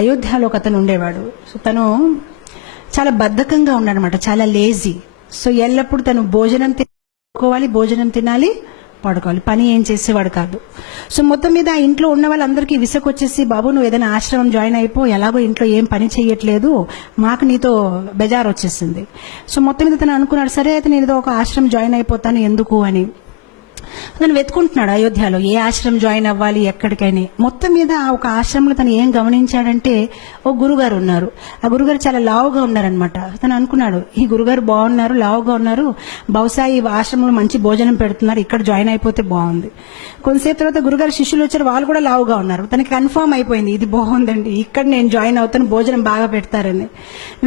అయోధ్యలో ఒక అతను ఉండేవాడు. సో తను చాలా బద్ధకంగా ఉన్నాడనమాట, చాలా లేజీ. సో ఎల్లప్పుడు తను భోజనం తినుకోవాలి, భోజనం తినాలి, పడుకోవాలి, పని ఏం చేసేవాడు కాదు. సో మొత్తం మీద ఆ ఇంట్లో ఉన్న వాళ్ళందరికీ విసుకొచ్చేసి, బాబు నువ్వు ఏదైనా ఆశ్రమం జాయిన్ అయిపో, ఎలాగో ఇంట్లో ఏం పని చేయట్లేదు, మాకు నీతో బెజార్ వచ్చేసింది. సో మొత్తం మీద తను అనుకున్నాడు, సరే అయితే నేను ఏదో ఒక ఆశ్రమం జాయిన్ అయిపోతాను ఎందుకు అని. తను వెతుకుంటున్నాడు అయోధ్యలో ఏ ఆశ్రమం జాయిన్ అవ్వాలి ఎక్కడికైనా. మొత్తం మీద ఒక ఆశ్రమంలో తను ఏం గమనించాడంటే, ఓ గురుగారు ఉన్నారు. ఆ గురుగారు చాలా లావుగా ఉన్నారనమాట. తను అనుకున్నాడు, ఈ గురుగారు బాగున్నారు, లావుగా ఉన్నారు, బహుశా ఈ ఆశ్రమంలో మంచి భోజనం పెడుతున్నారు, ఇక్కడ జాయిన్ అయిపోతే బాగుంది. కొంతసేపు తర్వాత గురుగారు శిష్యులు వచ్చారు, వాళ్ళు కూడా లావుగా ఉన్నారు. తనకి కన్ఫర్మ్ అయిపోయింది, ఇది బాగుందండి, ఇక్కడ నేను జాయిన్ అవుతాను, భోజనం బాగా పెడతారని.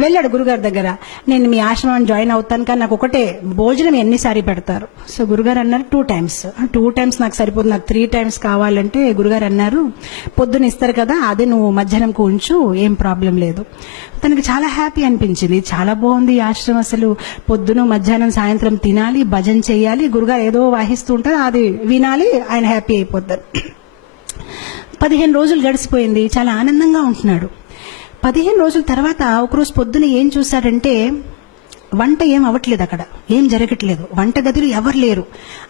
వెళ్ళాడు గురుగారి దగ్గర, నేను మీ ఆశ్రమాన్ని జాయిన్ అవుతాను, కానీ నాకు ఒకటే, భోజనం ఎన్నిసారి పెడతారు? సో గురుగారు అన్నారు 2 times. 2 times నాకు సరిపోతుంది, నాకు 3 times కావాలంటే గురుగారు అన్నారు, పొద్దున ఇస్తారు కదా, అదే నువ్వు మధ్యాహ్నంకు ఉంచు, ఏం ప్రాబ్లం లేదు. తనకి చాలా హ్యాపీ అనిపించింది, చాలా బాగుంది ఈ ఆశ్రమం, అసలు పొద్దున మధ్యాహ్నం సాయంత్రం తినాలి, భజన చేయాలి, గురుగారు ఏదో వాహిస్తూ ఉంటారు, అది వినాలి, ఆయన హ్యాపీ అయిపోతారు. 15 రోజులు గడిచిపోయింది, చాలా ఆనందంగా ఉంటున్నాడు. 15 రోజుల తర్వాత ఒకరోజు పొద్దున ఏం చూశాడంటే, వంట ఏం అవ్వట్లేదు, అక్కడ ఏం జరగట్లేదు, వంట గదిలో ఎవరు లేరు,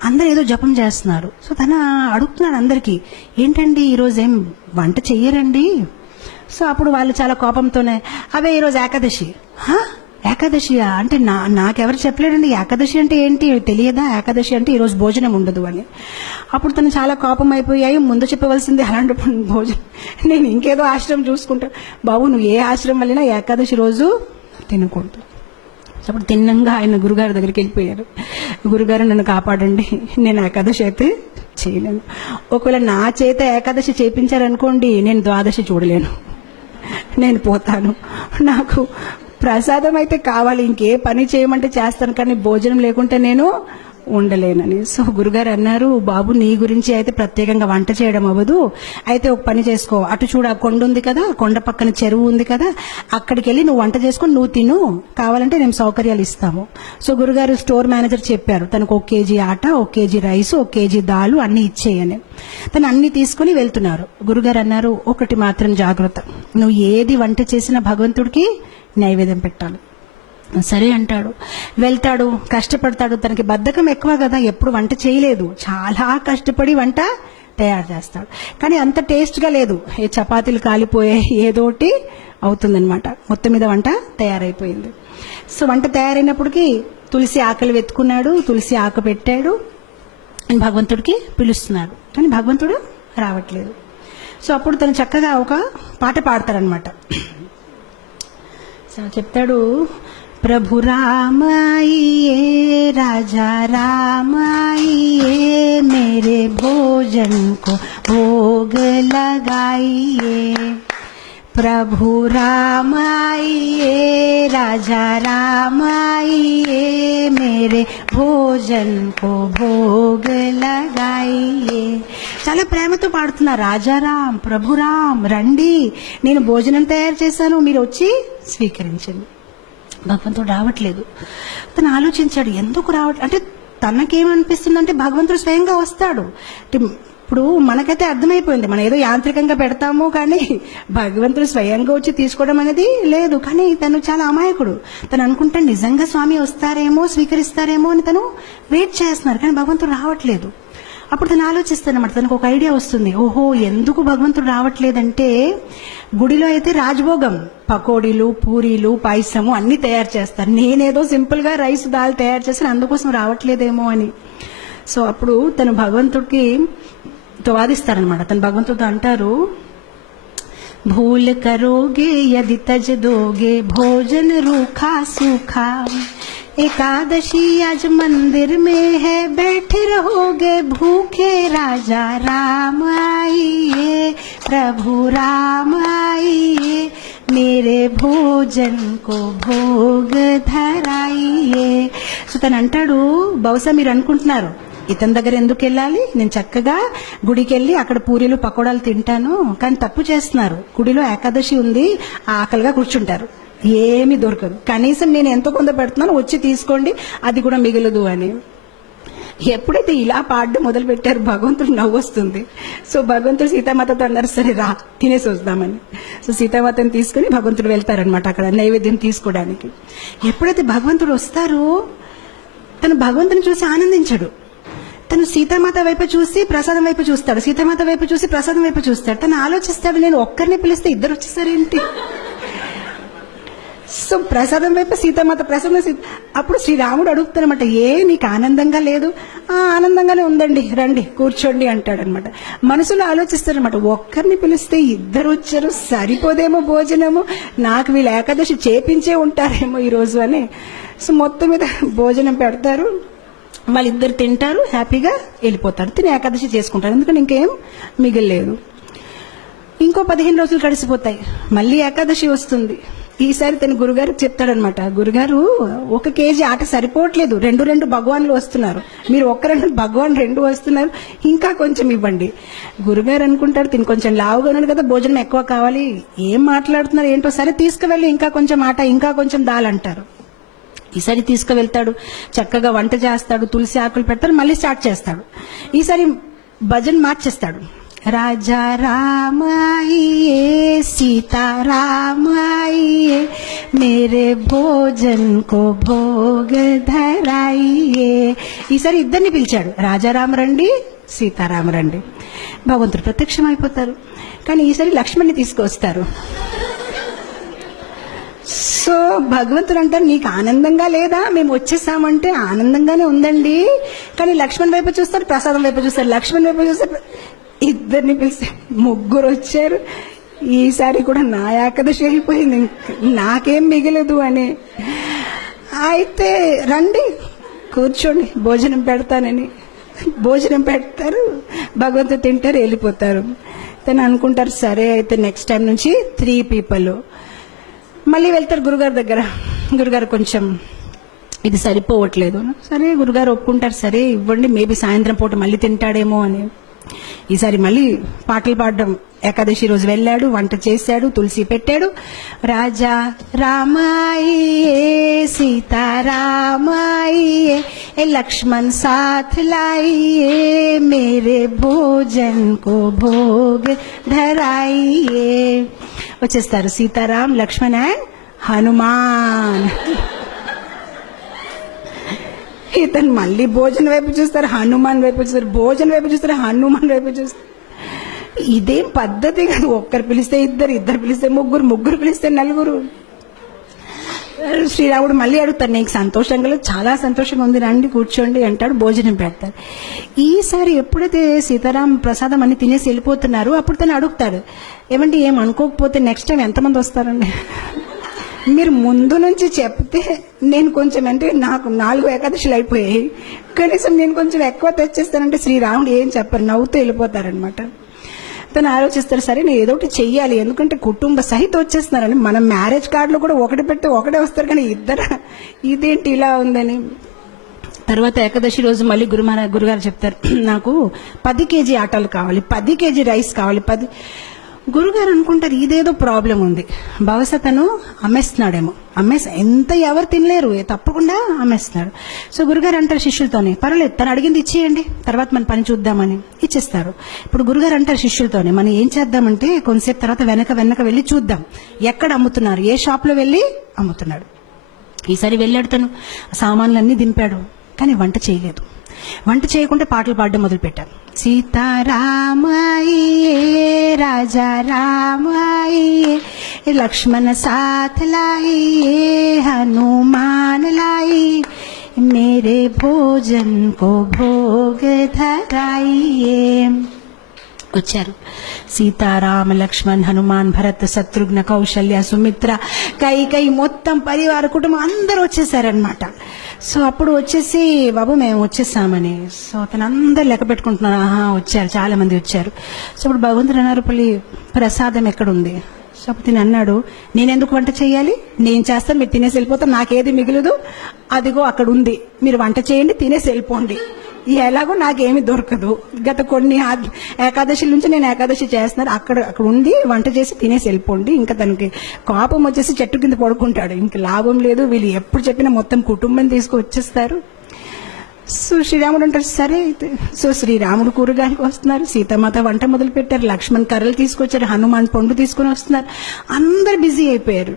అందరూ ఏదో జపం చేస్తున్నారు. సో తన అడుగుతున్నాడు అందరికీ, ఏంటండి ఈరోజు ఏం వంట చెయ్యరండి? సో అప్పుడు వాళ్ళు చాలా కోపంతోనే, అవే ఈరోజు ఏకాదశి. ఏకాదశియా అంటే నాకెవరు చెప్పలేడండి, ఏకాదశి అంటే ఏంటి తెలియదా, ఏకాదశి అంటే ఈరోజు భోజనం ఉండదు అని. అప్పుడు తను చాలా కోపం అయిపోయాయి, ముందు చెప్పవలసింది, అలాంటప్పుడు భోజనం నేను ఇంకేదో ఆశ్రమం చూసుకుంటా. బాబు నువ్వు ఏ ఆశ్రమం వెళ్ళినా ఏకాదశి రోజు తినకూడదు. అప్పుడు తిన్నంగా ఆయన గురుగారి దగ్గరికి వెళ్ళిపోయారు, గురుగారు నన్ను కాపాడండి, నేను ఏకాదశి అయితే చేయలేను, ఒకవేళ నా చేత ఏకాదశి చేయించారనుకోండి, నేను ద్వాదశి చూడలేను, నేను పోతాను, నాకు ప్రసాదం అయితే కావాలి, ఇంకే పని చేయమంటే చేస్తాను, కానీ భోజనం లేకుంటే నేను ఉండలేనని. సో గురుగారు అన్నారు, బాబు నీ గురించి అయితే ప్రత్యేకంగా వంట చేయడం అవ్వదు, అయితే ఒక పని చేసుకో, అటు చూడ కొండ ఉంది కదా, కొండ పక్కన చెరువు ఉంది కదా, అక్కడికి వెళ్ళి నువ్వు వంట చేసుకొని నువ్వు తిను, కావాలంటే మేము సౌకర్యాలు ఇస్తాము. సో గురుగారు స్టోర్ మేనేజర్ చెప్పారు, తనకు 1 kg ఆట, 1 kg రైస్, 1 kg దాలు అన్ని ఇచ్చేయని. తను అన్ని తీసుకుని వెళ్తున్నారు. గురుగారు అన్నారు, ఒకటి మాత్రం జాగ్రత్త, నువ్వు ఏది వంట చేసినా భగవంతుడికి నైవేద్యం పెట్టాలి. సరే అంటాడు, వెళ్తాడు, కష్టపడతాడు. తనకి బద్ధకం ఎక్కువ కదా, ఎప్పుడు వంట చేయలేదు, చాలా కష్టపడి వంట తయారు చేస్తాడు, కానీ అంత టేస్ట్గా లేదు, ఏ చపాతీలు కాలిపోయాయి, ఏదోటి అవుతుందనమాట. మొత్తం మీద వంట తయారైపోయింది. సో వంట తయారైనప్పటికీ తులసి ఆకలి వెతుకున్నాడు, తులసి ఆకు పెట్టాడు, భగవంతుడికి పిలుస్తున్నాడు, కానీ భగవంతుడు రావట్లేదు. సో అప్పుడు తను చక్కగా ఒక పాట పాడతాడనమాట. సో చెప్తాడు, प्रभु राम आइए, राजा राम आइए, मेरे भोजन को भोग लगाइए, प्रभु राम आइए, राजा राम आइए, मेरे भोजन को भोग लगाइए. చాలా ప్రేమతో పాడుతున్నా, రాజారాం ప్రభురాం రండి, నేను భోజనం తయారు చేశాను, మీరు వచ్చి స్వీకరించండి. భగవంతుడు రావట్లేదు. తను ఆలోచించాడు, ఎందుకు రావట్లేదు అంటే, తనకేమనిపిస్తుందంటే భగవంతుడు స్వయంగా వస్తాడు. ఇప్పుడు మనకైతే అర్థమైపోయింది, మనం ఏదో యాంత్రికంగా పెడతాము, కానీ భగవంతుడు స్వయంగా వచ్చి తీసుకోవడం అనేది లేదు. కానీ తను చాలా అమాయకుడు, తను అనుకుంటాడు నిజంగా స్వామి వస్తారేమో, స్వీకరిస్తారేమో అని తను వెయిట్ చేస్తున్నారు, కానీ భగవంతుడు రావట్లేదు. అప్పుడు తను ఆలోచిస్తానమాట, తనకు ఒక ఐడియా వస్తుంది, ఓహో ఎందుకు భగవంతుడు రావట్లేదంటే, గుడిలో అయితే రాజభోగం, పకోడీలు, పూరీలు, పాయసము అన్ని తయారు చేస్తారు, నేనేదో సింపుల్ గా రైస్ దాల్ తయారు చేస్తాను, అందుకోసం రావట్లేదేమో అని. సో అప్పుడు తను భగవంతుడికి వాదిస్తారనమాట. తను భగవంతుడితో అంటారు, భూల్ కరోగే యది తజ్ దోగే భోజన రూఖా సూఖా, एकादशी आज मंदिर में है, बैठे रहोगे भूखे, राजा राम आइए, प्रभु राम आइए, मेरे भोजन को भोग धराइए. సో తను అంటాడు, బహుశా మీరు అనుకుంటున్నారు ఇతని దగ్గర ఎందుకు వెళ్ళాలి, నేను చక్కగా గుడికి వెళ్ళి అక్కడ పూరీలు పకోడాలు తింటాను, కానీ తప్పు చేస్తున్నారు, గుడిలో ఏకాదశి ఉంది, ఆకలిగా కూర్చుంటారు, ఏమీ దొరకదు, కనీసం నేను ఎంతో కొంత పెడుతున్నాను, వచ్చి తీసుకోండి, అది కూడా మిగలదు అని. ఎప్పుడైతే ఇలా పాడడం మొదలు పెట్టారు భగవంతుడు నవ్వు వస్తుంది. సో భగవంతుడు సీతామాతతో అన్నారు, సరే రా తినేసి వద్దామని. సో సీతామాతని తీసుకుని భగవంతుడు వెళ్తారనమాట అక్కడ నైవేద్యం తీసుకోవడానికి. ఎప్పుడైతే భగవంతుడు వస్తారో తను భగవంతుని చూసి ఆనందించడు. తను సీతామాత వైపు చూసి ప్రసాదం వైపు చూస్తాడు, సీతామాత వైపు చూసి ప్రసాదం వైపు చూస్తాడు. తను ఆలోచిస్తాడు, నేను ఒక్కరిని పిలిస్తే ఇద్దరు వచ్చేసారేంటి. సో ప్రసాదం వైపు సీతామాత, ప్రసాదం అప్పుడు శ్రీరాముడు అడుగుతారనమాట, నీకు ఆనందంగా లేదు? ఆనందంగానే ఉందండి, రండి కూర్చోండి అంటాడనమాట. మనసులో ఆలోచిస్తారనమాట, ఒక్కరిని పిలిస్తే ఇద్దరు వచ్చారు, సరిపోదేమో భోజనము, నాకు వీళ్ళు ఏకాదశి చేపించే ఉంటారేమో ఈరోజు అని. సో మొత్తం మీద భోజనం పెడతారు, వాళ్ళిద్దరు తింటారు, హ్యాపీగా వెళ్ళిపోతారు, తిని ఏకాదశి చేసుకుంటారు, ఎందుకంటే ఇంకేం మిగిలిలేదు. ఇంకో 15 రోజులు గడిచిపోతాయి, మళ్ళీ ఏకాదశి వస్తుంది. ఈసారి తన గురుగారికి చెప్తాడనమాట, గురుగారు 1 కేజీ ఆట సరిపోవట్లేదు, 2 భగవాన్లు వస్తున్నారు, మీరు 1 భగవాన్ 2 వస్తున్నారు, ఇంకా కొంచెం ఇవ్వండి. గురుగారు అనుకుంటారు, తిని కొంచెం లావుగా ఉన్నాడు కదా, భోజనం ఎక్కువ కావాలి, ఏం మాట్లాడుతున్నారు ఏంటో, సరే తీసుకువెళ్ళి ఇంకా కొంచెం ఆట, ఇంకా కొంచెం దాల్ అంటారు. ఈసారి తీసుకువెళ్తాడు, చక్కగా వంట చేస్తాడు, తులసి ఆకులు పెడతాడు, మళ్ళీ స్టార్ట్ చేస్తాడు. ఈసారి భజన్ మార్చేస్తాడు, రాజా రామాయియే సీతా రామాయియే మేరే భోజన్ కో భోగ ధరాయియే. ఈసారి ఇద్దరిని పిలిచాడు, రాజారామ రండి, సీతారామ రండి. భగవంతుడు ప్రత్యక్షం అయిపోతారు. కానీ ఈసారి లక్ష్మణ్ని తీసుకొస్తారు. సో భగవంతుడు అంటారు, నీకు ఆనందంగా లేదా? మేము వచ్చేసామంటే ఆనందంగానే ఉందండి, కానీ లక్ష్మణ్ వైపు చూస్తారు, ప్రసాదం వైపు చూస్తారు, లక్ష్మణ్ వైపు చూస్తారు. ఇద్దరిని పిలిస్తే 3 వచ్చారు. ఈసారి కూడా నా ఏకాదశి అయిపోయింది, నాకేం మిగలదు అని. అయితే రండి కూర్చోండి భోజనం పెడతానని భోజనం పెడతారు, భగవంతుడు తింటారు, వెళ్ళిపోతారు. తను అనుకుంటారు, సరే అయితే నెక్స్ట్ టైం నుంచి 3 పీపుల్. మళ్ళీ వెళ్తారు గురుగారి దగ్గర, గురుగారు కొంచెం ఇది సరిపోవట్లేదు. సరే గురుగారు ఒప్పుకుంటారు, సరే ఇవ్వండి, మేబీ సాయంత్రం పూట మళ్ళీ తింటాడేమో అని. ఈసారి మళ్ళీ పాటలు పాడడం, ఏకాదశి రోజు వెళ్ళాడు, వంట చేశాడు, తులసి పెట్టాడు. రాజా రామాయియే సీతారామాయియే లక్ష్మణ్ సాథ్ లాయియే మేరే భోజన్ కో భోగ్ ధరాయియే. వచ్చేస్తారు సీతారాం, లక్ష్మణ్ అండ్ హనుమాన్. ఇతను మళ్ళీ భోజనం వైపు చూస్తారు, హనుమాన్ వైపు చూస్తారు, భోజనం వైపు చూస్తారు, హనుమాన్ వైపు చూస్తారు. ఇదేం పద్ధతి కాదు, ఒక్కరు పిలిస్తే ఇద్దరు, ఇద్దరు పిలిస్తే ముగ్గురు, ముగ్గురు పిలిస్తే 4. శ్రీరాముడు మళ్ళీ అడుగుతారు, నీకు సంతోషంగా లేదు? చాలా సంతోషంగా ఉంది, రండి కూర్చోండి అంటాడు, భోజనం పెడతారు. ఈసారి ఎప్పుడైతే సీతారాం ప్రసాదం అన్ని తినేసి వెళ్ళిపోతున్నారు, అప్పుడు తను అడుగుతాడు, ఏమంటే ఏం అనుకోకపోతే నెక్స్ట్ టైం ఎంతమంది వస్తారండి? మీరు ముందు నుంచి చెప్తే నేను కొంచెం, అంటే నాకు 4 ఏకాదశులు అయిపోయాయి, కనీసం నేను కొంచెం ఎక్కువ తెచ్చేస్తానంటే శ్రీరాముడు ఏం చెప్పరు, నవ్వుతూ వెళ్ళిపోతారనమాట. తను ఆలోచిస్తారు, సరే నేను ఏదో ఒకటి చెయ్యాలి, ఎందుకంటే కుటుంబ సహిత వచ్చేస్తున్నారని. మనం మ్యారేజ్ కార్డులో కూడా 1 పెడితే 1 వస్తారు, కానీ ఇద్దరు, ఇదేంటి ఇలా ఉందని. తర్వాత ఏకాదశి రోజు మళ్ళీ గురుగారు చెప్తారు, నాకు 10 కేజీ ఆటలు కావాలి, 10 కేజీ రైస్ కావాలి. గురుగారు అనుకుంటారు, ఇదేదో ప్రాబ్లం ఉంది, బహుశా తను అమ్మేస్తున్నాడేమో, ఎంత ఎవరు తినలేరు, తప్పకుండా అమ్మేస్తున్నాడు. సో గురుగారు అంటారు శిష్యులతోనే, పర్వాలేదు తను అడిగింది ఇచ్చేయండి, తర్వాత మన పని చూద్దామని ఇచ్చేస్తారు. ఇప్పుడు గురుగారు అంటారు శిష్యులతోనే, మనం ఏం చేద్దామంటే కొంతసేపు తర్వాత వెనక వెళ్ళి చూద్దాం, ఎక్కడ అమ్ముతున్నారు, ఏ షాప్లో వెళ్ళి అమ్ముతున్నాడు. ఈసారి వెళ్ళాడు, తను సామాన్లన్నీ దింపాడు, కానీ వంట చేయలేదు. వంట చేయకుండా పాటలు పాడడం మొదలు పెట్టారు. సీతారామాయియే రాజా రామాయియే లక్ష్మణ సాథ్ లాయియే హనుమాన్ లాయి మేరే భోజన్ కో భోగ ధరాయియే. వచ్చారు సీతారామ లక్ష్మణ్ హనుమాన్ భరత్ శత్రుఘ్న కౌశల్య సుమిత్ర కై మొత్తం పరివార కుటుంబం అందరూ వచ్చేసారనమాట. సో అప్పుడు వచ్చేసి, బాబు మేము వచ్చేసామని. సో అతను అందరు లెక్క పెట్టుకుంటున్నారు, వచ్చారు, చాలా మంది వచ్చారు. సో అప్పుడు భగవంతుడు అన్నారు, ప్రసాదం ఎక్కడుంది? సో అప్పుడు తిని అన్నాడు, నేనెందుకు వంట చేయాలి, నేను చేస్తాను, మీరు తినేసి వెళ్ళిపోతారు, నాకేది మిగలదు, అదిగో అక్కడ ఉంది, మీరు వంట చేయండి, తినేసి వెళ్ళిపోండి, ఎలాగో నాకేమీ దొరకదు, గత కొన్ని ఏకాదశి నుంచి నేను ఏకాదశి చేస్తున్నాను, అక్కడ ఉంది, వంట చేసి తినేసి వెళ్ళిపోండి. ఇంకా తనకి కోపం వచ్చేసి చెట్టు కింద పడుకుంటాడు, ఇంకా లాభం లేదు, వీళ్ళు ఎప్పుడు చెప్పినా మొత్తం కుటుంబం తీసుకు వచ్చేస్తారు. సో శ్రీరాముడు అంటారు సరే అయితే. సో శ్రీరాముడు కూరగాయలకు వస్తున్నారు, సీతామాత వంట మొదలు పెట్టారు, లక్ష్మణ్ కర్రలు తీసుకొచ్చారు, హనుమాన్ పండు తీసుకుని వస్తున్నారు, అందరు బిజీ అయిపోయారు.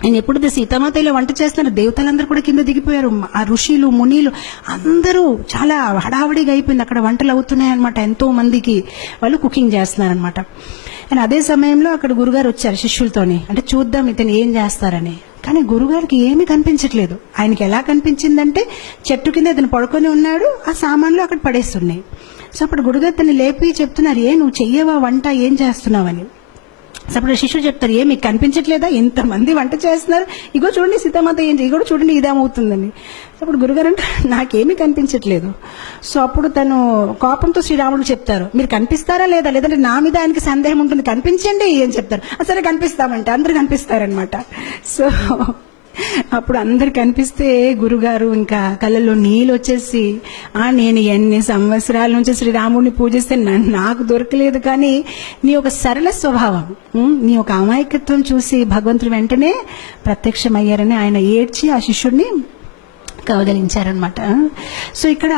ఆయన ఎప్పుడైతే సీతామాత ఇలా వంట చేస్తున్నారు, దేవతలందరూ కూడా కింద దిగిపోయారు, ఆ ఋషులు మునీలు అందరూ చాలా హడావడిగా అయిపోయింది. అక్కడ వంటలు అవుతున్నాయన్నమాట, ఎంతో మందికి వాళ్ళు కుకింగ్ చేస్తున్నారనమాట. అండ్ అదే సమయంలో అక్కడ గురుగారు వచ్చారు శిష్యులతోని, అంటే చూద్దాం ఇతను ఏం చేస్తారని. కానీ గురుగారికి ఏమీ కనిపించట్లేదు. ఆయనకి ఎలా కనిపించిందంటే చెట్టు కింద ఇతను పడుకొని ఉన్నాడు, ఆ సామాన్లు అక్కడ పడేస్తున్నాయి. సో అప్పుడు గురుగారు తను లేపి చెప్తున్నారు, నువ్వు చెయ్యవా వంట, ఏం చేస్తున్నావని. అప్పుడు శిష్యుడు చెప్తారు, మీకు కనిపించట్లేదా, ఇంతమంది వంట చేస్తున్నారు, ఇగో చూడండి సీతామాత ఏంటి, ఇగో చూడండి ఇదేమవుతుందని. అప్పుడు గురుగారు అంటే నాకేమీ కనిపించట్లేదు. సో అప్పుడు తను కోపంతో శ్రీరాముడు చెప్తారు, మీరు కనిపిస్తారా లేదా, లేదంటే నా మీద ఆయనకి సందేహం ఉంటుంది, కనిపించండి అని చెప్తారు. సరే కనిపిస్తామంటే అందరు కనిపిస్తారనమాట. సో అప్పుడు అందరు కనిపిస్తే గురుగారు ఇంకా కళ్ళల్లో నీళ్ళు వచ్చేసి, నేను ఎన్ని సంవత్సరాల నుంచి శ్రీరాముడిని పూజిస్తే నాకు దొరకలేదు, కానీ నీ ఒక సరళ స్వభావం, నీ ఒక అమాయకత్వం చూసి భగవంతుడు వెంటనే ప్రత్యక్షమయ్యారని ఆయన ఏడ్చి ఆ శిష్యుడిని కౌగలించారనమాట. సో ఇక్కడ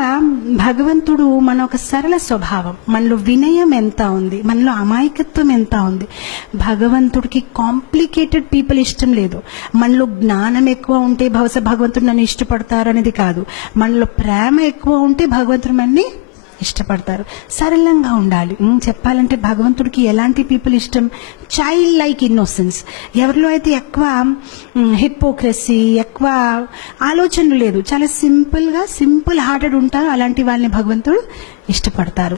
భగవంతుడు మన ఒక సరళ స్వభావం, మనలో వినయం ఎంత ఉంది, మనలో అమాయకత్వం ఎంత ఉంది. భగవంతుడికి కాంప్లికేటెడ్ పీపుల్ ఇష్టం లేదు. మనలో జ్ఞానం ఎక్కువ ఉంటే బహుశా భగవంతుడు నన్ను ఇష్టపడతారు అనేది కాదు, మనలో ప్రేమ ఎక్కువ ఉంటే భగవంతుడు మనని ఇష్టపడతారు. సరళంగా ఉండాలి. చెప్పాలంటే భగవంతుడికి ఎలాంటి పీపుల్ ఇష్టం, చైల్డ్ లైక్ ఇన్నోసెన్స్. ఎవరిలో అయితే ఎక్కువ హిపోక్రసీ, ఎక్కువ ఆలోచనలు లేదు, చాలా సింపుల్ హార్టెడ్ ఉంటారు, అలాంటి వాళ్ళని భగవంతుడు ఇష్టపడతారు.